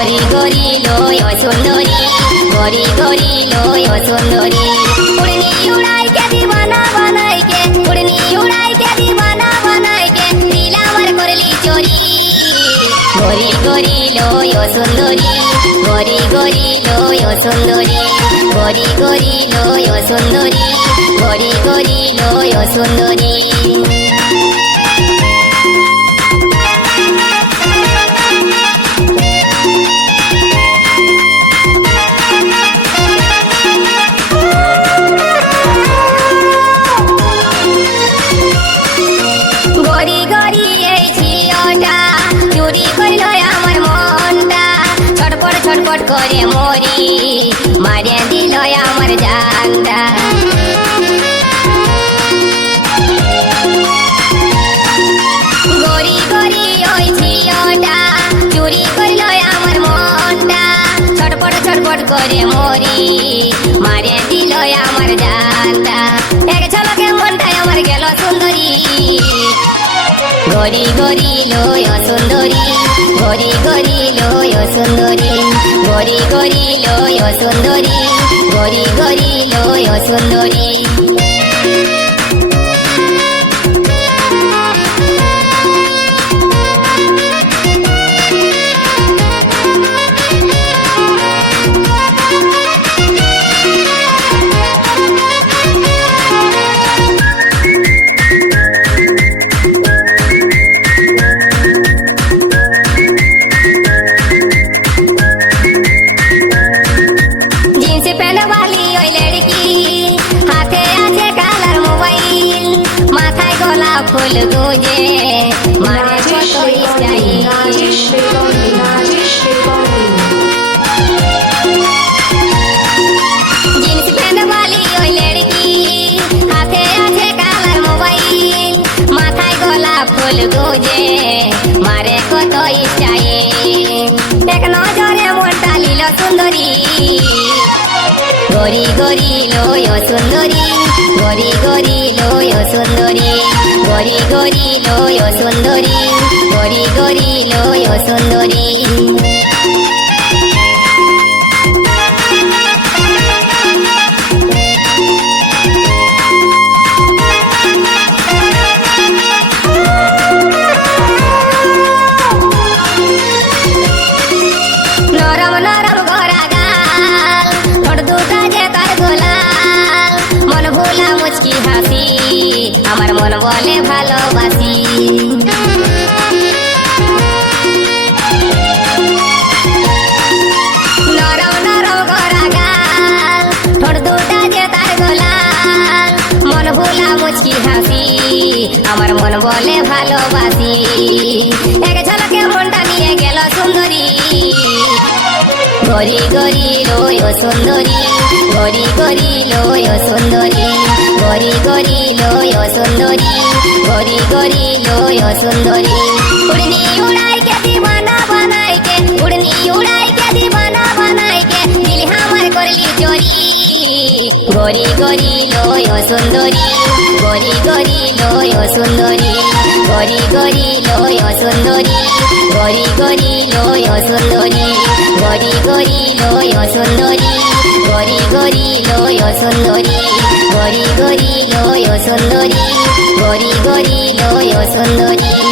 গরি গরি লয় সুন্দরী, গরি গরি লয় সুন্দরী। উড়নি উড়াই কে দিবানা বানাই কে, উড়নি উড়াই কে দিবানা বানাই কে, দিল আমার করলি চোরি। গরি গরি লয় সুন্দরী, গরি গরি লয় সুন্দরী, গরি গরি লয় সুন্দরী, গরি গরি লয় সুন্দরী। গরি গরি এই ঝিওটা চুরি করল আমার মনটা, ছটপট ছটপট করে মরি, মারে দিল আমার জানটা। গরি গরি ওই ঝিওটা চুরি করল আমার মনটা, ছটপট ছটপট করে মরি, মারে দিল আমার জানটা। এক ঝলকে মনটাই আমার গেল সুন্দরী। গরি গরি লয় সুন্দরী, গরি গরি লয় সুন্দরী, গরি গরি লয় সুন্দরী, গরি গরি লয় সুন্দরী। ফুল গুজে মারে কত স্টাইল, জিন্স প্যান্ট वाली ওই লড়কি, হাতে আছে কালার মোবাইল, মাথায় গোলাপ ফুল গুজে মারে কত স্টাইল। এক নজরে মনটা লীল সুন্দরী। গরি গরি লয় সুন্দরী, গরি গরি লয় সুন্দরী, গরি গরি লয় সুন্দরী, গরি গরি লয় সুন্দরী। নরম নরম গড়া গাল, ঠোঁট দুটা যে তার গোলাল, মন ভোলা মুচকি হাসি, আমার মন বলে ভালোবাসি। নরম নরম গড়া গাল, ঠোঁট দুটা যে তার গোলাল, মন ভোলা মুচকি হাসি, আমার মন বলে ভালোবাসি। এক ঝলকে মনটা নিয়ে গেল সুন্দরী। গরি গরি লয় সুন্দরী, গরি গরি লয় সুন্দরী, গরি গরি লয় সুন্দরী, গরি গরি লয় সুন্দরী। উড়নি উড়াই কে দিবানা বানাই কে, উড়নি উড়াই কে দিবানা বানাই কে, দিল আমার করলি চোরি। গরি গরি লয় সুন্দরী, গরি গরি লয় সুন্দরী, গরি গরি লয় সুন্দরী, গরি গরি লয় সুন্দরী, গরি গরি লয় সুন্দরী, গরি গরি লয় সুন্দরী, গরি গরি লয় সুন্দরী, গরি গরি লয় সুন্দরী।